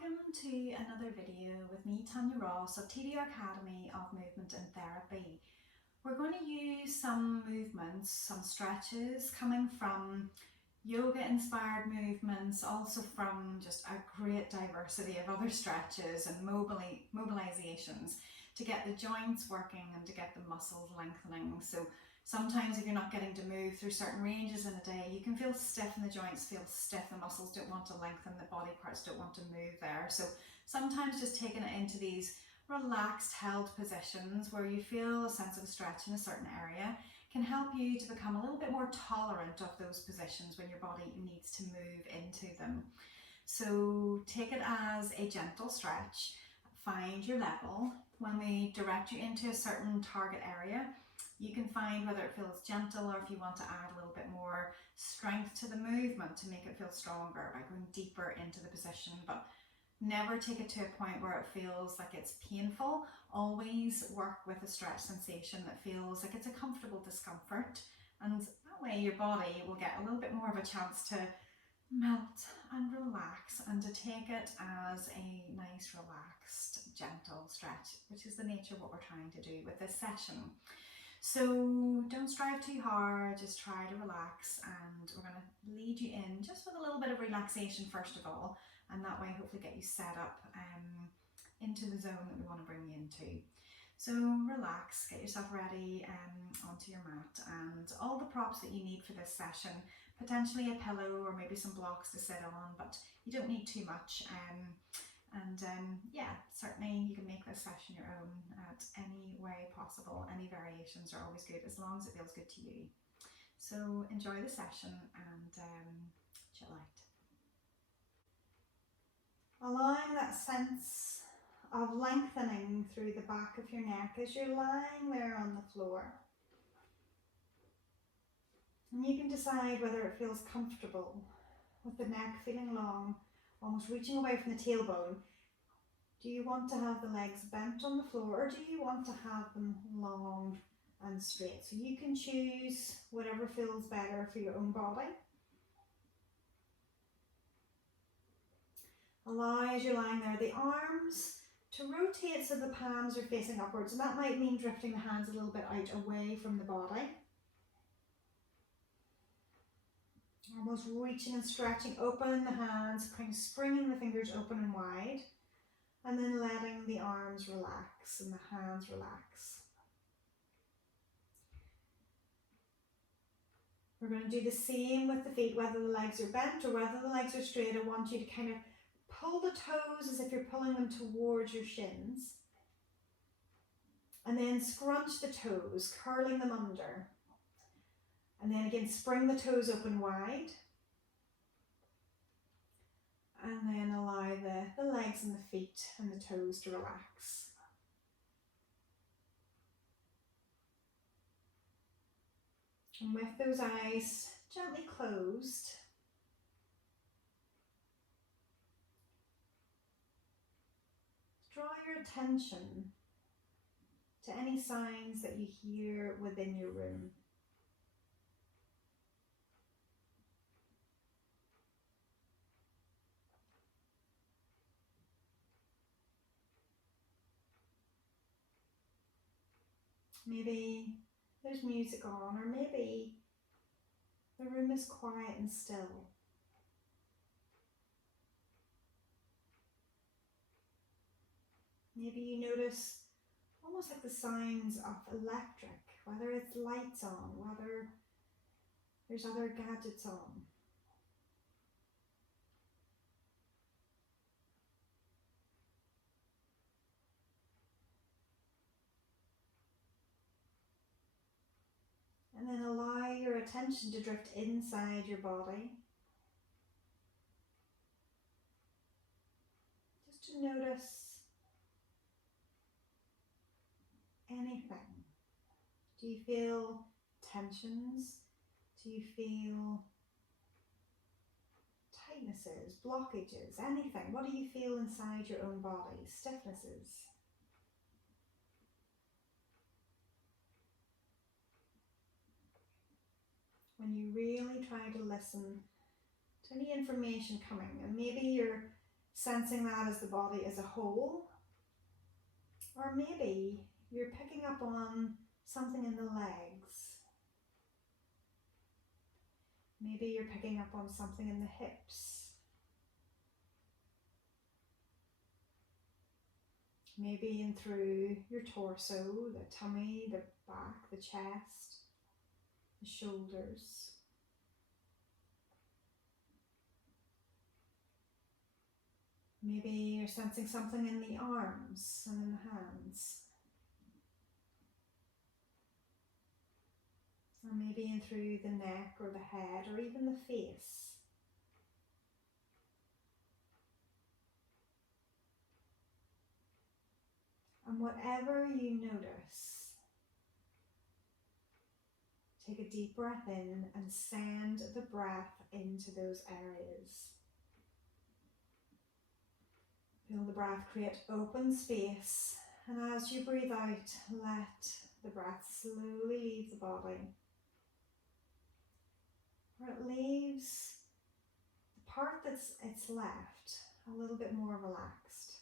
Welcome to another video with me, Tanya Ross of TDR Academy of Movement and Therapy. We're going to use some movements, some stretches coming from yoga inspired movements, also from just a great diversity of other stretches and mobilizations to get the joints working and to get the muscles lengthening. So sometimes if you're not getting to move through certain ranges in a day, you can feel stiff and the joints feel stiff, the muscles don't want to lengthen, the body parts don't want to move there. So sometimes just taking it into these relaxed held positions where you feel a sense of stretch in a certain area can help you to become a little bit more tolerant of those positions when your body needs to move into them. So take it as a gentle stretch, find your level. When we direct you into a certain target area, you can find whether it feels gentle or if you want to add a little bit more strength to the movement to make it feel stronger by going deeper into the position, but never take it to a point where it feels like it's painful. Always work with a stretch sensation that feels like it's a comfortable discomfort, and that way your body will get a little bit more of a chance to melt and relax and to take it as a nice relaxed gentle stretch, which is the nature of what we're trying to do with this session. So don't strive too hard, just try to relax, and we're going to lead you in just with a little bit of relaxation first of all, and that way hopefully get you set up into the zone that we want to bring you into. So relax, get yourself ready onto your mat, and all the props that you need for this session, potentially a pillow or maybe some blocks to sit on, but you don't need too much. Yeah, certainly you can make this session your own at any way possible. Any variations are always good as long as it feels good to you. So enjoy the session and chill out. Allowing that sense of lengthening through the back of your neck as you're lying there on the floor. And you can decide whether it feels comfortable with the neck feeling long, almost reaching away from the tailbone. Do you want to have the legs bent on the floor, or do you want to have them long and straight? So you can choose whatever feels better for your own body. Allow, as you're lying there, the arms to rotate so the palms are facing upwards, and that might mean drifting the hands a little bit out away from the body. Almost reaching and stretching, open the hands, kind of springing the fingers open and wide, and then letting the arms relax and the hands relax. We're going to do the same with the feet, whether the legs are bent or whether the legs are straight. I want you to kind of pull the toes as if you're pulling them towards your shins, and then scrunch the toes, curling them under. And then again, spring the toes open wide. And then allow the legs and the feet and the toes to relax. And with those eyes gently closed, draw your attention to any sounds that you hear within your room. Maybe there's music on, or maybe the room is quiet and still. Maybe you notice almost like the sounds of electric, whether it's lights on, whether there's other gadgets on. And then allow your attention to drift inside your body. Just to notice anything. Do you feel tensions? Do you feel tightnesses, blockages, anything? What do you feel inside your own body? Stiffnesses? When you really try to listen to any information coming, and maybe you're sensing that as the body as a whole. Or maybe you're picking up on something in the legs. Maybe you're picking up on something in the hips. Maybe in through your torso, the tummy, the back, the chest, the shoulders. Maybe you're sensing something in the arms and in the hands. Or maybe in through the neck or the head or even the face. And whatever you notice, take a deep breath in and send the breath into those areas. Feel the breath create open space, and as you breathe out, let the breath slowly leave the body. Where it leaves the part that's left a little bit more relaxed.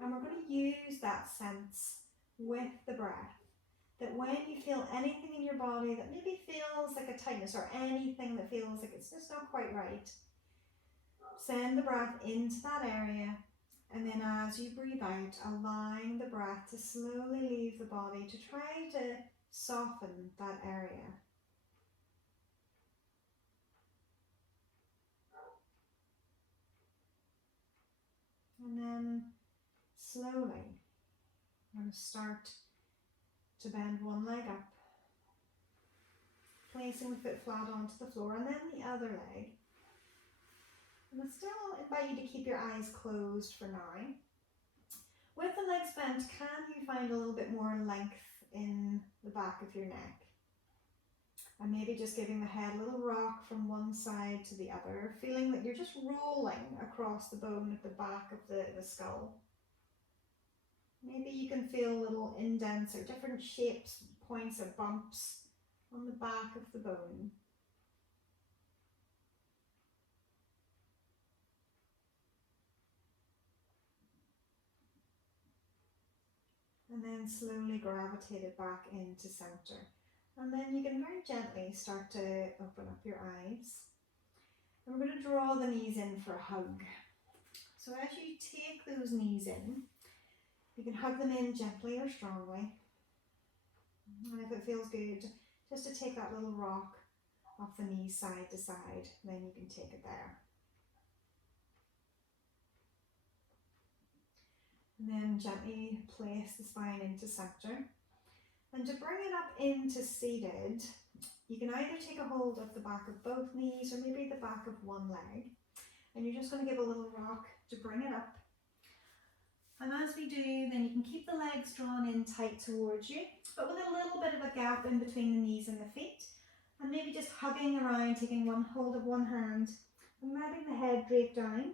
And we're going to use that sense with the breath, that when you feel anything in your body that maybe feels like a tightness or anything that feels like it's just not quite right, send the breath into that area, and then as you breathe out, allowing the breath to slowly leave the body to try to soften that area. And then slowly, I'm going to start to bend one leg up, placing the foot flat onto the floor, and then the other leg. And I still invite you to keep your eyes closed for now. With the legs bent, can you find a little bit more length in the back of your neck? And maybe just giving the head a little rock from one side to the other, feeling that you're just rolling across the bone at the back of the skull. Maybe you can feel little indents or different shapes, points or bumps on the back of the bone. And then slowly gravitate it back into center. And then you can very gently start to open up your eyes. And we're going to draw the knees in for a hug. So as you take those knees in, you can hug them in gently or strongly. And if it feels good, just to take that little rock off the knees side to side, then you can take it there. And then gently place the spine into center. And to bring it up into seated, you can either take a hold of the back of both knees or maybe the back of one leg. And you're just going to give a little rock to bring it up. And as we do, then you can keep the legs drawn in tight towards you, but with a little bit of a gap in between the knees and the feet. And maybe just hugging around, taking one hold of one hand and letting the head drape down,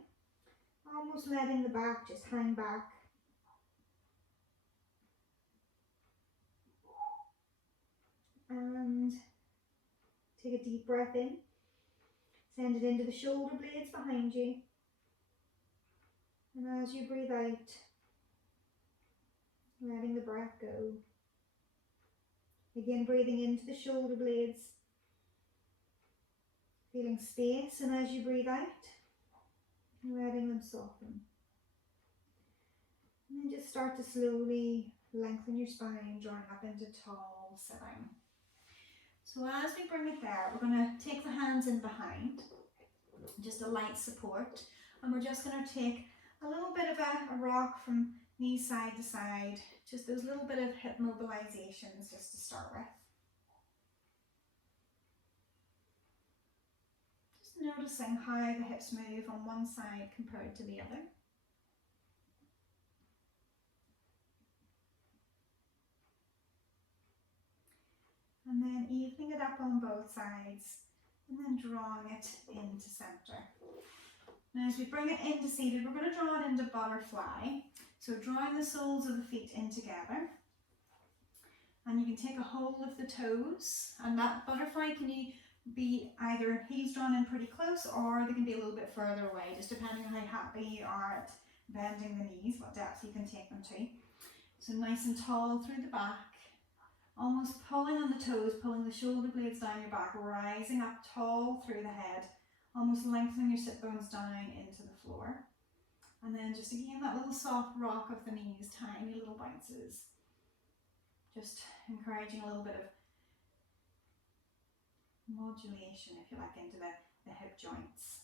almost letting the back just hang back. And take a deep breath in, send it into the shoulder blades behind you. And as you breathe out, letting the breath go. Again, breathing into the shoulder blades, feeling space, and as you breathe out, letting them soften. And then just start to slowly lengthen your spine, drawing up into tall sitting. So as we bring it there, we're going to take the hands in behind, just a light support, and we're just going to take a little bit of a rock from knees side to side, just those little bit of hip mobilizations just to start with. Just noticing how the hips move on one side compared to the other. And then evening it up on both sides and then drawing it into center. Now as we bring it into seated, we're going to draw it into butterfly. So drawing the soles of the feet in together. And you can take a hold of the toes, and that butterfly, can you be either heels drawn in pretty close, or they can be a little bit further away, just depending on how happy you are at bending the knees, what depth you can take them to. So nice and tall through the back, almost pulling on the toes, pulling the shoulder blades down your back, rising up tall through the head, almost lengthening your sit bones down into the floor. And then just again, that little soft rock of the knees, tiny little bounces. Just encouraging a little bit of modulation, if you like, into the hip joints.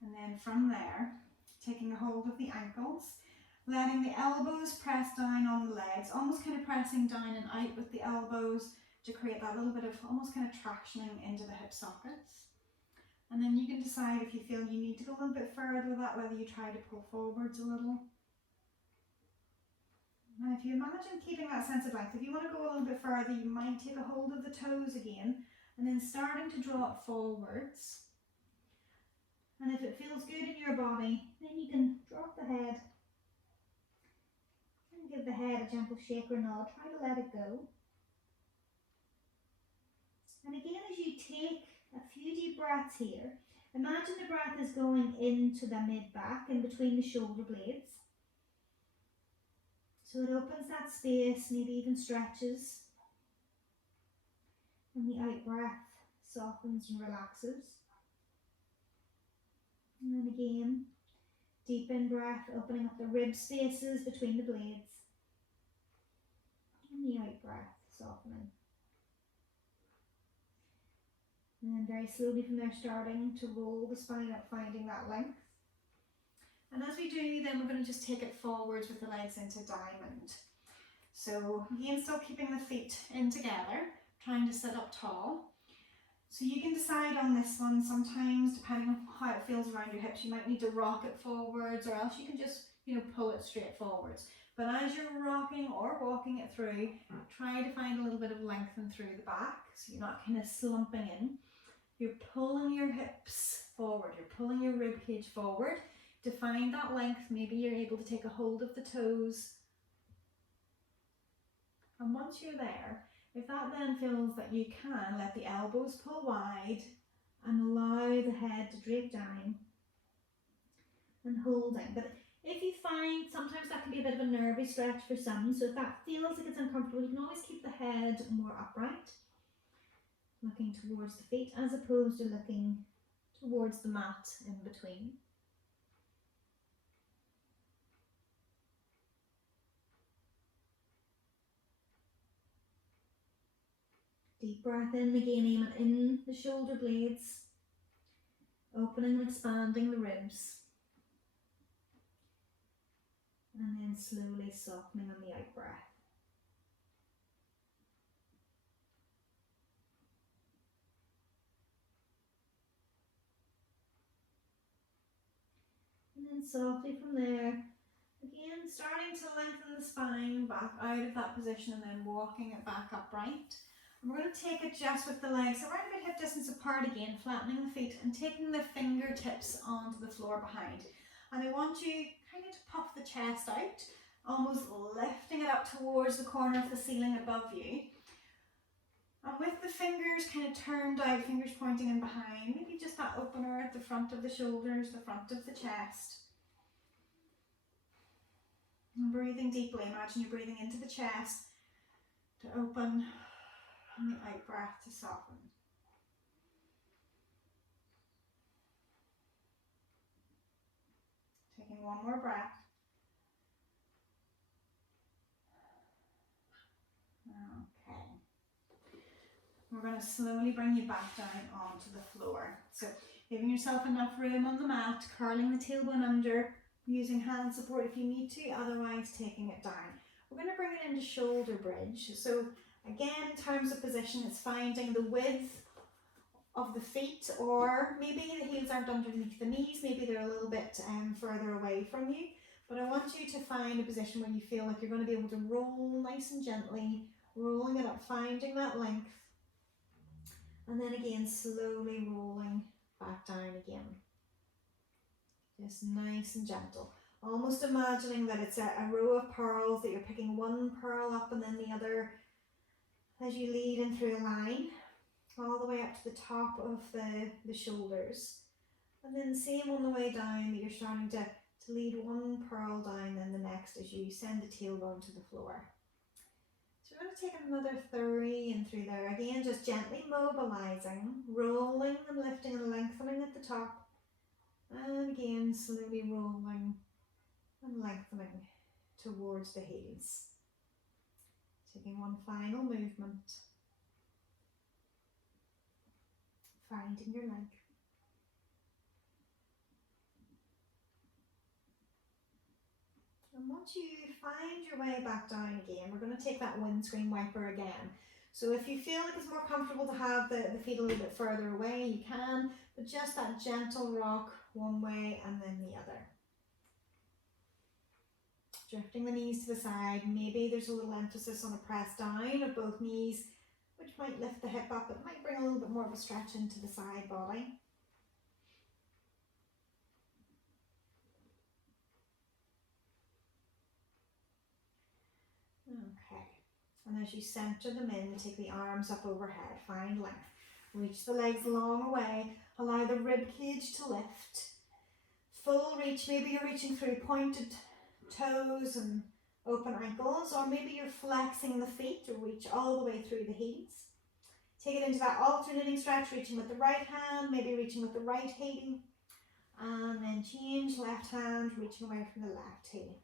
And then from there, taking a hold of the ankles, letting the elbows press down on the legs, almost kind of pressing down and out with the elbows to create that little bit of almost kind of tractioning into the hip sockets. And then you can decide if you feel you need to go a little bit further with that, whether you try to pull forwards a little. Now if you imagine keeping that sense of length, if you want to go a little bit further, you might take a hold of the toes again and then starting to draw it forwards. And if it feels good in your body, then you can drop the head and give the head a gentle shake or nod. Try to let it go. And again, as you take a few deep breaths here, imagine the breath is going into the mid-back in between the shoulder blades. So it opens that space, maybe even stretches. And the out breath softens and relaxes. And then again, deep in breath, opening up the rib spaces between the blades. And the out breath, softening. And then very slowly from there, starting to roll the spine up, finding that length. And as we do, then we're going to just take it forwards with the legs into diamond. So again, still keeping the feet in together, trying to sit up tall. So you can decide on this one sometimes, depending on how it feels around your hips, you might need to rock it forwards, or else you can just, pull it straight forwards. But as you're rocking or walking it through, try to find a little bit of lengthen through the back, so you're not kind of slumping in. You're pulling your hips forward, you're pulling your rib cage forward. To find that length, maybe you're able to take a hold of the toes. And once you're there, if that then feels that you can, let the elbows pull wide and allow the head to drape down and holding. But if you find, sometimes that can be a bit of a nervy stretch for some, so if that feels like it's uncomfortable, you can always keep the head more upright, looking towards the feet as opposed to looking towards the mat in between. Deep breath in again, aiming in the shoulder blades, opening and expanding the ribs. And then slowly softening on the out breath. And then softly from there, again starting to lengthen the spine back out of that position and then walking it back upright. And we're going to take it just with the legs around about hip distance apart again, flattening the feet and taking the fingertips onto the floor behind. And I want you kind of to puff the chest out, almost lifting it up towards the corner of the ceiling above you. And with the fingers kind of turned out, fingers pointing in behind, maybe just that opener at the front of the shoulders, the front of the chest. And breathing deeply, imagine you're breathing into the chest to open and the out breath to soften. Taking one more breath. Okay. We're going to slowly bring you back down onto the floor. So giving yourself enough room on the mat, curling the tailbone under, using hand support if you need to, otherwise taking it down. We're going to bring it into shoulder bridge. So again, in terms of position, it's finding the width of the feet, or maybe the heels aren't underneath the knees, maybe they're a little bit further away from you. But I want you to find a position where you feel like you're going to be able to roll nice and gently, rolling it up, finding that length. And then again, slowly rolling back down again. Just nice and gentle. Almost imagining that it's a row of pearls, that you're picking one pearl up and then the other as you lead in through a line, all the way up to the top of the shoulders. And then same on the way down, that you're starting to lead one pearl down, then the next as you send the tailbone to the floor. So we're going to take another 3 in through there. Again, just gently mobilizing, rolling and lifting and lengthening at the top. And again, slowly rolling and lengthening towards the heels. Taking one final movement. Finding your length. And once you find your way back down again, we're going to take that windscreen wiper again. So if you feel like it's more comfortable to have the feet a little bit further away, you can, but just that gentle rock one way and then the other. Drifting the knees to the side. Maybe there's a little emphasis on a press down of both knees, which might lift the hip up. It might bring a little bit more of a stretch into the side body. Okay, and as you center them in, take the arms up overhead, find length. Reach the legs long away, allow the rib cage to lift. Full reach, maybe you're reaching through pointed toes and open ankles, or maybe you're flexing the feet to reach all the way through the heels. Take it into that alternating stretch, reaching with the right hand, maybe reaching with the right heel, and then change left hand, reaching away from the left heel.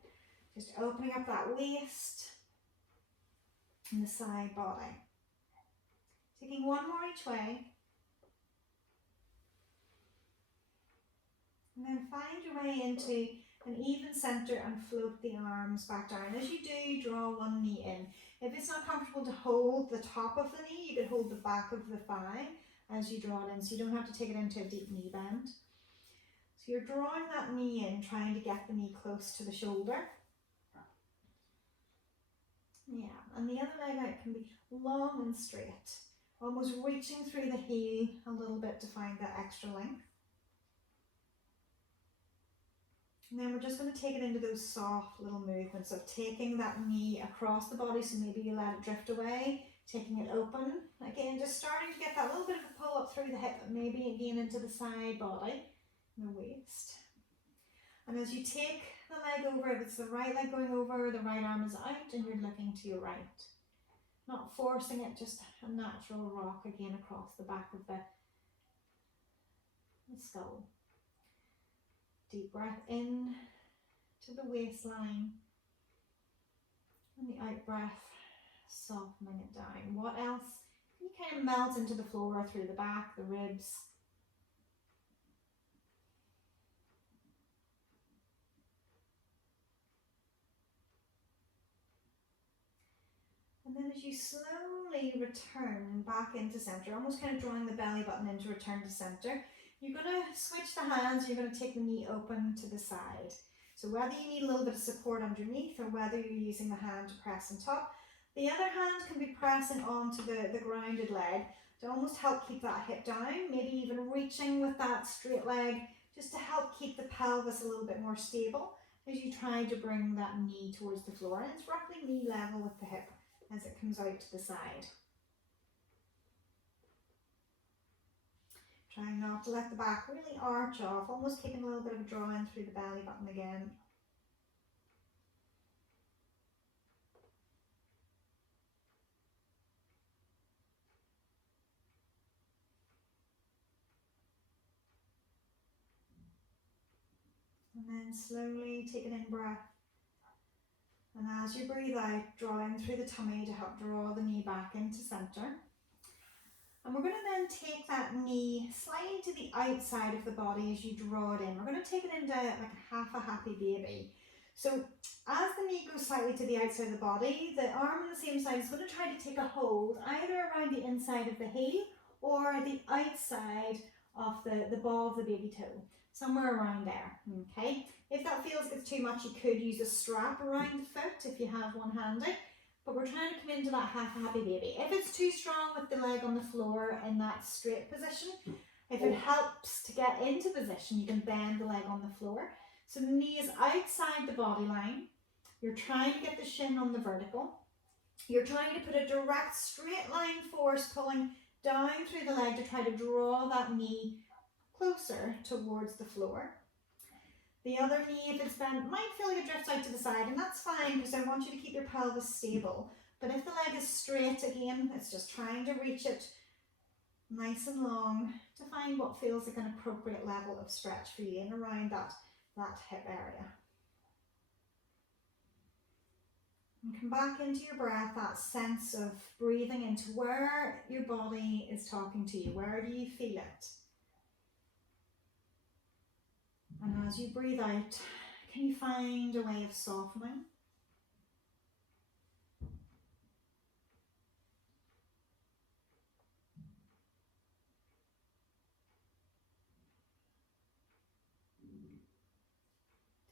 Just opening up that waist and the side body. Taking one more each way. And then find your way into an even center and float the arms back down. As you do, draw one knee in. If it's not comfortable to hold the top of the knee, you could hold the back of the thigh as you draw it in, so you don't have to take it into a deep knee bend. So you're drawing that knee in, trying to get the knee close to the shoulder. Yeah, and the other leg out can be long and straight, almost reaching through the heel a little bit to find that extra length. And then we're just going to take it into those soft little movements of taking that knee across the body, so maybe you let it drift away, taking it open. Again, just starting to get that little bit of a pull up through the hip, maybe again into the side body and the waist. And as you take the leg over, if it's the right leg going over, the right arm is out and you're looking to your right. Not forcing it, just a natural rock again across the back of the skull. Deep breath in to the waistline, and the out breath, softening it down. What else? You kind of melt into the floor through the back, the ribs. And then as you slowly return back into center, almost kind of drawing the belly button in to return to center, you're going to switch the hands, you're going to take the knee open to the side. So whether you need a little bit of support underneath or whether you're using the hand to press on top, the other hand can be pressing onto the grounded leg to almost help keep that hip down, maybe even reaching with that straight leg just to help keep the pelvis a little bit more stable as you try to bring that knee towards the floor. And it's roughly knee level with the hip as it comes out to the side. Trying not to let the back really arch off, almost keeping a little bit of a draw in through the belly button again. And then slowly take an in-breath. And as you breathe out, draw in through the tummy to help draw the knee back into center. And we're going to then take that knee slightly to the outside of the body as you draw it in. We're going to take it into like half a happy baby. So as the knee goes slightly to the outside of the body, the arm on the same side is going to try to take a hold either around the inside of the heel or the outside of the ball of the baby toe, somewhere around there, okay? If that feels like it's too much, you could use a strap around the foot if you have one handy. But we're trying to come into that half a happy baby. If it's too strong with the leg on the floor in that straight position, if it helps to get into position, you can bend the leg on the floor. So the knee is outside the body line. You're trying to get the shin on the vertical. You're trying to put a direct straight line force pulling down through the leg to try to draw that knee closer towards the floor. The other knee, if it's bent, might feel like it drifts out to the side, and that's fine because I want you to keep your pelvis stable. But if the leg is straight, again, it's just trying to reach it nice and long to find what feels like an appropriate level of stretch for you and around that hip area. And come back into your breath, that sense of breathing into where your body is talking to you. Where do you feel it? And as you breathe out, can you find a way of softening?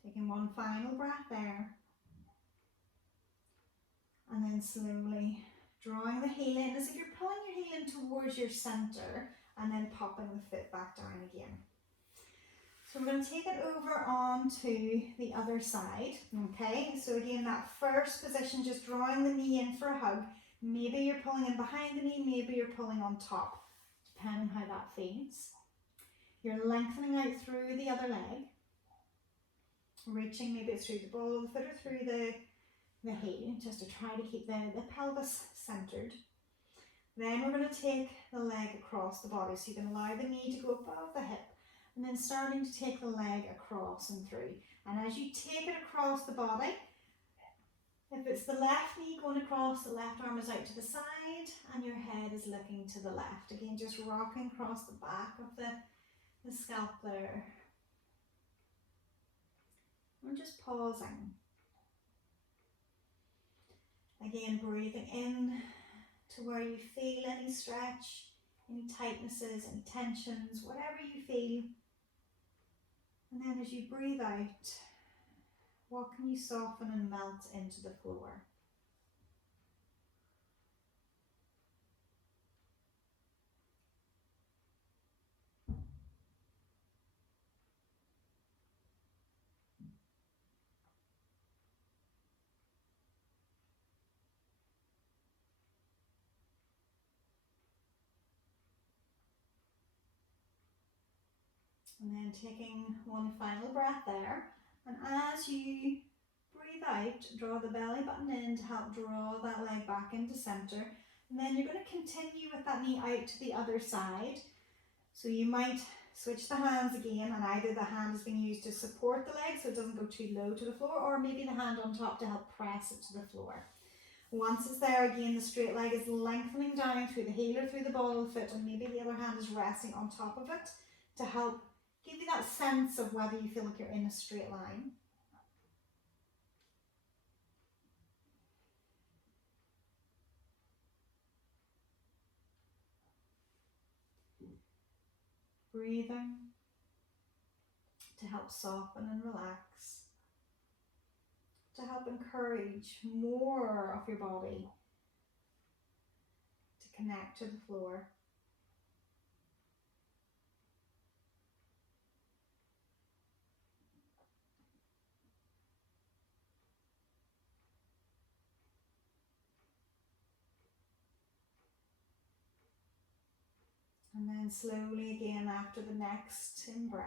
Taking one final breath there. And then slowly drawing the heel in as if you're pulling your heel in towards your center and then popping the foot back down again. So we're going to take it over onto the other side, okay? So again, that first position, just drawing the knee in for a hug. Maybe you're pulling in behind the knee, maybe you're pulling on top, depending on how that feels. You're lengthening out through the other leg, reaching, maybe it's through the ball of the foot or through the heel, just to try to keep the pelvis centered. Then we're going to take the leg across the body, so you can allow the knee to go above the hip, and then starting to take the leg across and through. And as you take it across the body, if it's the left knee going across, the left arm is out to the side and your head is looking to the left. Again, just rocking across the back of the scalp there. We're just pausing. Again, breathing in to where you feel any stretch, any tightnesses, any tensions, whatever you feel. And then as you breathe out, what can you soften and melt into the floor? And then taking one final breath there. And as you breathe out, draw the belly button in to help draw that leg back into center. And then you're going to continue with that knee out to the other side. So you might switch the hands again, and either the hand is being used to support the leg so it doesn't go too low to the floor, or maybe the hand on top to help press it to the floor. Once it's there, again, the straight leg is lengthening down through the heel or through the ball of the foot, and maybe the other hand is resting on top of it to help give you that sense of whether you feel like you're in a straight line. Breathing to help soften and relax, to help encourage more of your body to connect to the floor. And then slowly again after the next in-breath.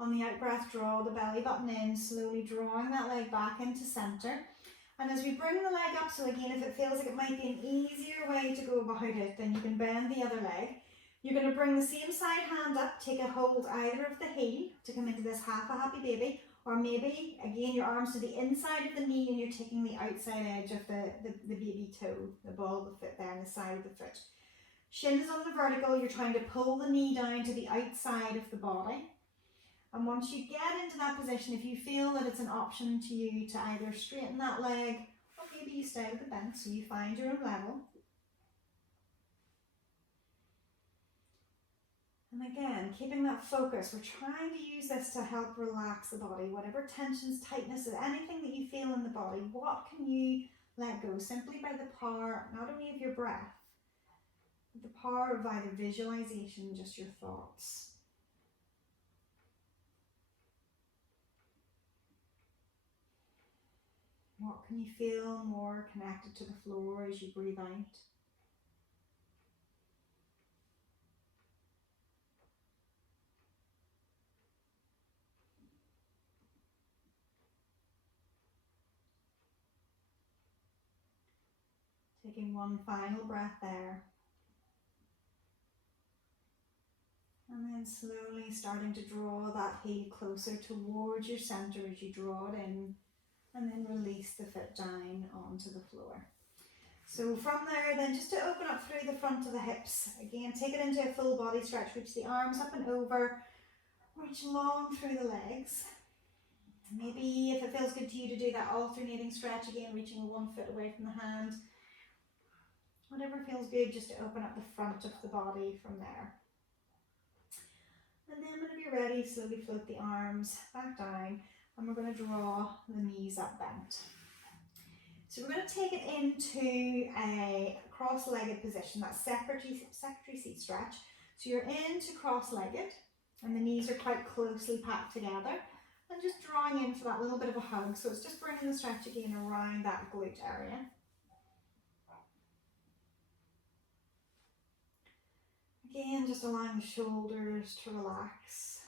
On the out-breath, draw the belly button in, slowly drawing that leg back into center. And as we bring the leg up, so again, if it feels like it might be an easier way to go about it, then you can bend the other leg. You're going to bring the same side hand up, take a hold either of the heel to come into this half a happy baby, or maybe, again, your arms to the inside of the knee and you're taking the outside edge of the baby toe, the ball of the foot there, and the side of the foot. Shin is on the vertical, you're trying to pull the knee down to the outside of the body. And once you get into that position, if you feel that it's an option to you to either straighten that leg, or maybe you stay with the bend so you find your own level. And again, keeping that focus, we're trying to use this to help relax the body. Whatever tensions, tightnesses, anything that you feel in the body, what can you let go simply by the power, not only of your breath, the power of either visualization, just your thoughts. What can you feel more connected to the floor as you breathe out? Taking one final breath there. And then slowly starting to draw that heel closer towards your center as you draw it in, and then release the foot down onto the floor. So from there then, just to open up through the front of the hips, again take it into a full body stretch, reach the arms up and over, reach long through the legs. Maybe if it feels good to you to do that alternating stretch, again reaching one foot away from the hand. Whatever feels good, just to open up the front of the body from there. And then whenever you're ready, slowly float the arms back down, and we're going to draw the knees up bent. So we're going to take it into a cross-legged position, that secretary seat stretch. So you're into cross-legged, and the knees are quite closely packed together, and just drawing in for that little bit of a hug. So it's just bringing the stretch again around that glute area. Again, just allowing the shoulders to relax.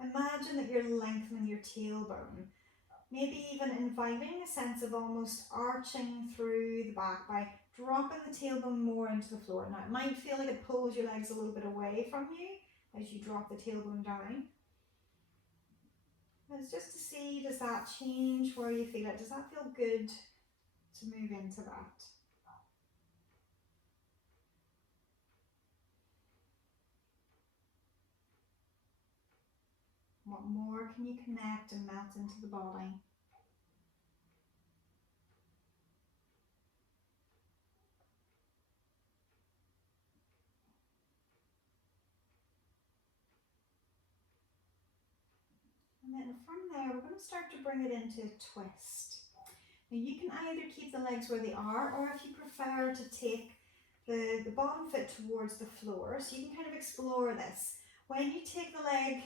Imagine that you're lengthening your tailbone, maybe even inviting a sense of almost arching through the back by dropping the tailbone more into the floor. Now it might feel like it pulls your legs a little bit away from you as you drop the tailbone down. But it's just to see, does that change where you feel it? Does that feel good to move into that? What more can you connect and melt into the body? And then from there, we're going to start to bring it into a twist. Now you can either keep the legs where they are, or if you prefer to take the bottom foot towards the floor, so you can kind of explore this. When you take the leg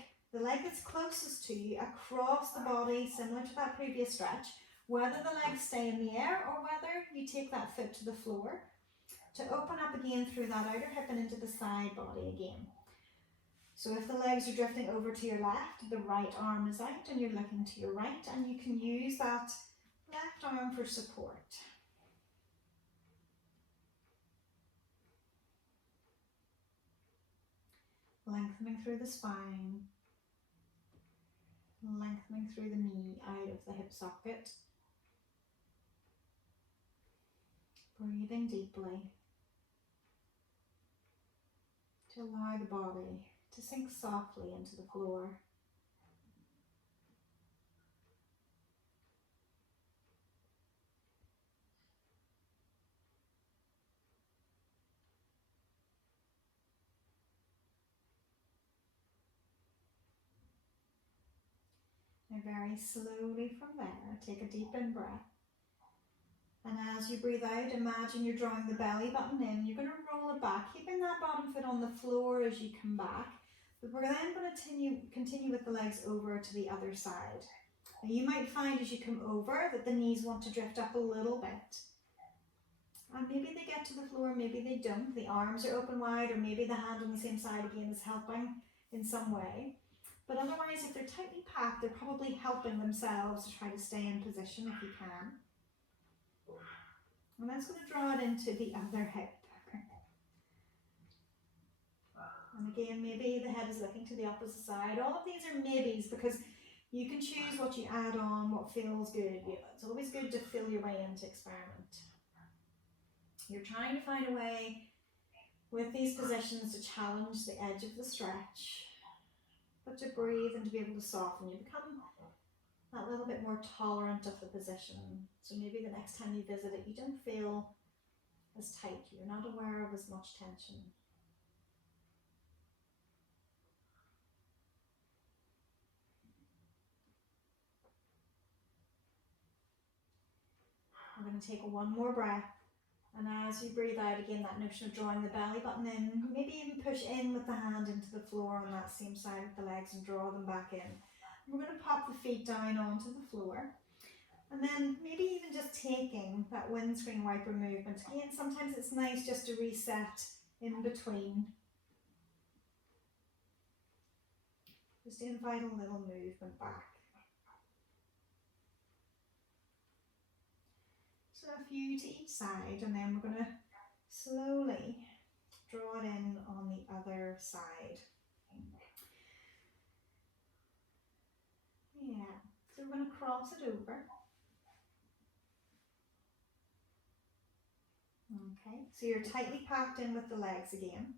that's closest to you across the body, similar to that previous stretch, whether the legs stay in the air or whether you take that foot to the floor, to open up again through that outer hip and into the side body again. So if the legs are drifting over to your left, the right arm is out and you're looking to your right, and you can use that left arm for support. Lengthening through the spine, lengthening through the knee out of the hip socket. Breathing deeply to allow the body to sink softly into the floor. And very slowly from there, take a deep in breath. And as you breathe out, imagine you're drawing the belly button in. You're going to roll it back, keeping that bottom foot on the floor as you come back. But we're then going to continue with the legs over to the other side. Now you might find as you come over that the knees want to drift up a little bit. And maybe they get to the floor, maybe they don't. The arms are open wide, or maybe the hand on the same side again is helping in some way. But otherwise, if they're tightly packed, they're probably helping themselves to try to stay in position if you can. And that's going to draw it into the other hip. And again, maybe the head is looking to the opposite side. All of these are maybes because you can choose what you add on, what feels good. It's always good to feel your way in to experiment. You're trying to find a way with these positions to challenge the edge of the stretch, but to breathe and to be able to soften. You become that little bit more tolerant of the position. So maybe the next time you visit it, you don't feel as tight. You're not aware of as much tension. We're going to take one more breath. And as you breathe out, again, that notion of drawing the belly button in, maybe even push in with the hand into the floor on that same side of the legs and draw them back in. We're going to pop the feet down onto the floor. And then maybe even just taking that windscreen wiper movement. Again, sometimes it's nice just to reset in between. Just invite a little movement back. So a few to each side, and then we're going to slowly draw it in on the other side. Yeah, so we're going to cross it over. Okay, so you're tightly packed in with the legs again.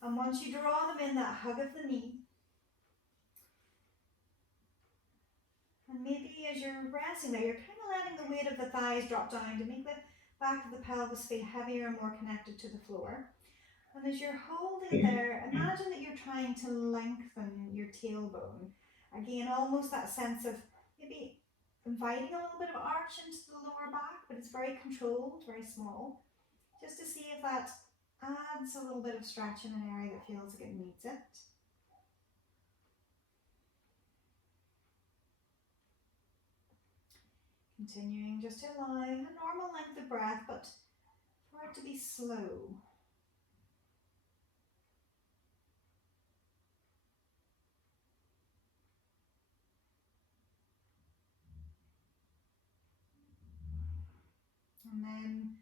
And once you draw them in, that hug of the knee. And maybe as you're resting there, you're kind of letting the weight of the thighs drop down to make the back of the pelvis feel heavier and more connected to the floor. And as you're holding there, imagine that you're trying to lengthen your tailbone. Again, almost that sense of maybe inviting a little bit of arch into the lower back, but it's very controlled, very small. Just to see if that adds a little bit of stretch in an area that feels like it needs it. Continuing just to allow a normal length of breath, but for it to be slow. And then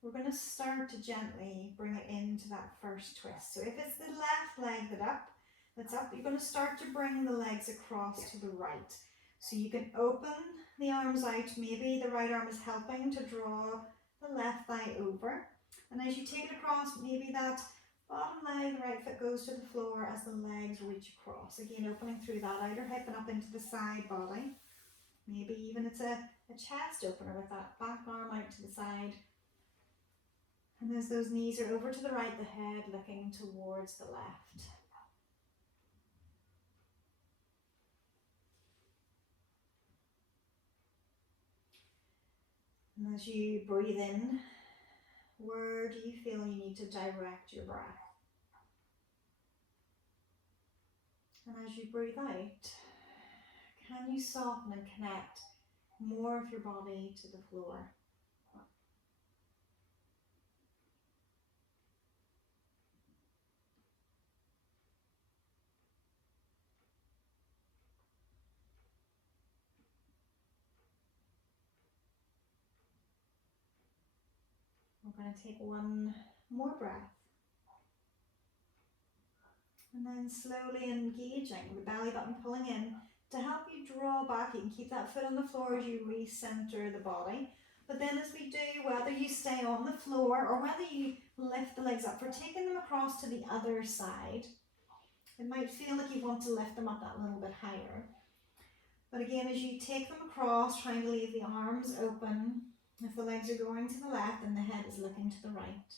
we're going to start to gently bring it into that first twist. So if it's the left leg that's up, you're going to start to bring the legs across to the right. So you can open the arms out, maybe the right arm is helping to draw the left thigh over. And as you take it across, maybe that bottom leg, the right foot goes to the floor as the legs reach across. Again, opening through that outer hip and up into the side body. Maybe even it's a chest opener with that back arm out to the side. And as those knees are over to the right, the head looking towards the left. And as you breathe in, where do you feel you need to direct your breath? And as you breathe out, can you soften and connect more of your body to the floor? We're going to take one more breath. And then slowly engaging the belly button, pulling in to help you draw back. You can keep that foot on the floor as you recenter the body. But then as we do, whether you stay on the floor or whether you lift the legs up, for taking them across to the other side, it might feel like you want to lift them up that little bit higher. But again, as you take them across, trying to leave the arms open, if the legs are going to the left and the head is looking to the right.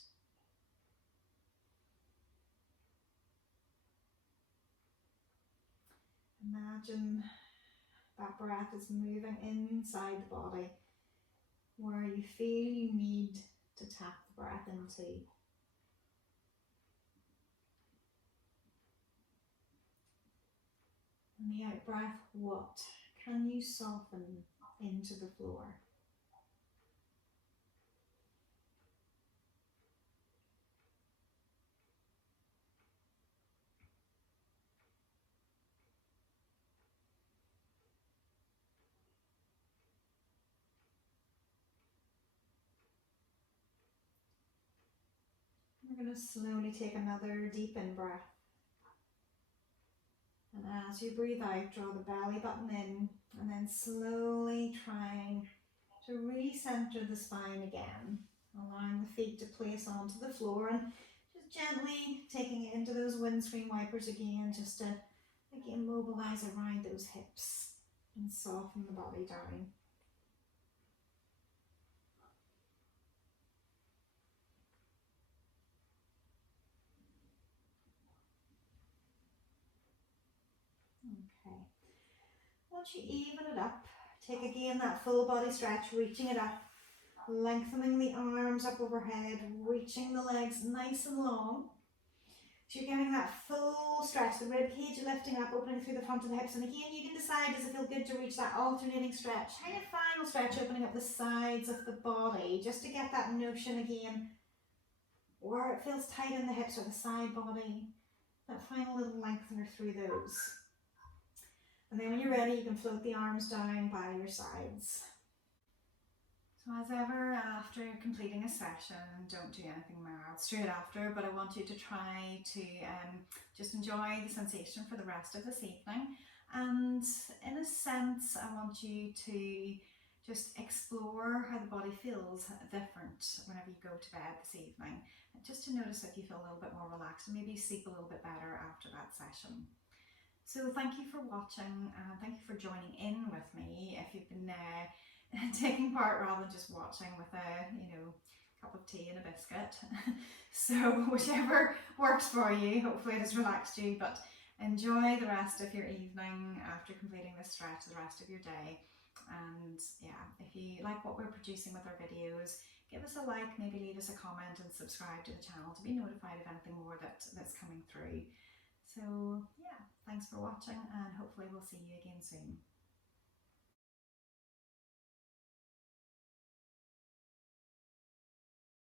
Imagine that breath is moving inside the body where you feel you need to tap the breath into. And the out breath, what can you soften into the floor? We're going to slowly take another deep in breath. And as you breathe out, draw the belly button in, and then slowly trying to recenter the spine again, allowing the feet to place onto the floor and just gently taking it into those windscreen wipers again, just to again mobilize around those hips and soften the body down. Okay. Once you even it up, take again that full body stretch, reaching it up, lengthening the arms up overhead, reaching the legs nice and long. So you're getting that full stretch, the rib cage lifting up, opening through the front of the hips. And again, you can decide, does it feel good to reach that alternating stretch? Kind of final stretch, opening up the sides of the body, just to get that notion again, where it feels tight in the hips or the side body. That final little lengthener through those. And then when you're ready, you can float the arms down by your sides. So as ever, after completing a session, don't do anything mild straight after, but I want you to try to just enjoy the sensation for the rest of this evening. And in a sense, I want you to just explore how the body feels different whenever you go to bed this evening. Just to notice if you feel a little bit more relaxed and maybe sleep a little bit better after that session. So thank you for watching, thank you for joining in with me if you've been taking part rather than just watching with a cup of tea and a biscuit. So whichever works for you, hopefully it has relaxed you, but enjoy the rest of your evening after completing this stretch, the rest of your day. And yeah, if you like what we're producing with our videos, give us a like, maybe leave us a comment and subscribe to the channel to be notified of anything more that's coming through. So yeah, thanks for watching and hopefully we'll see you again soon.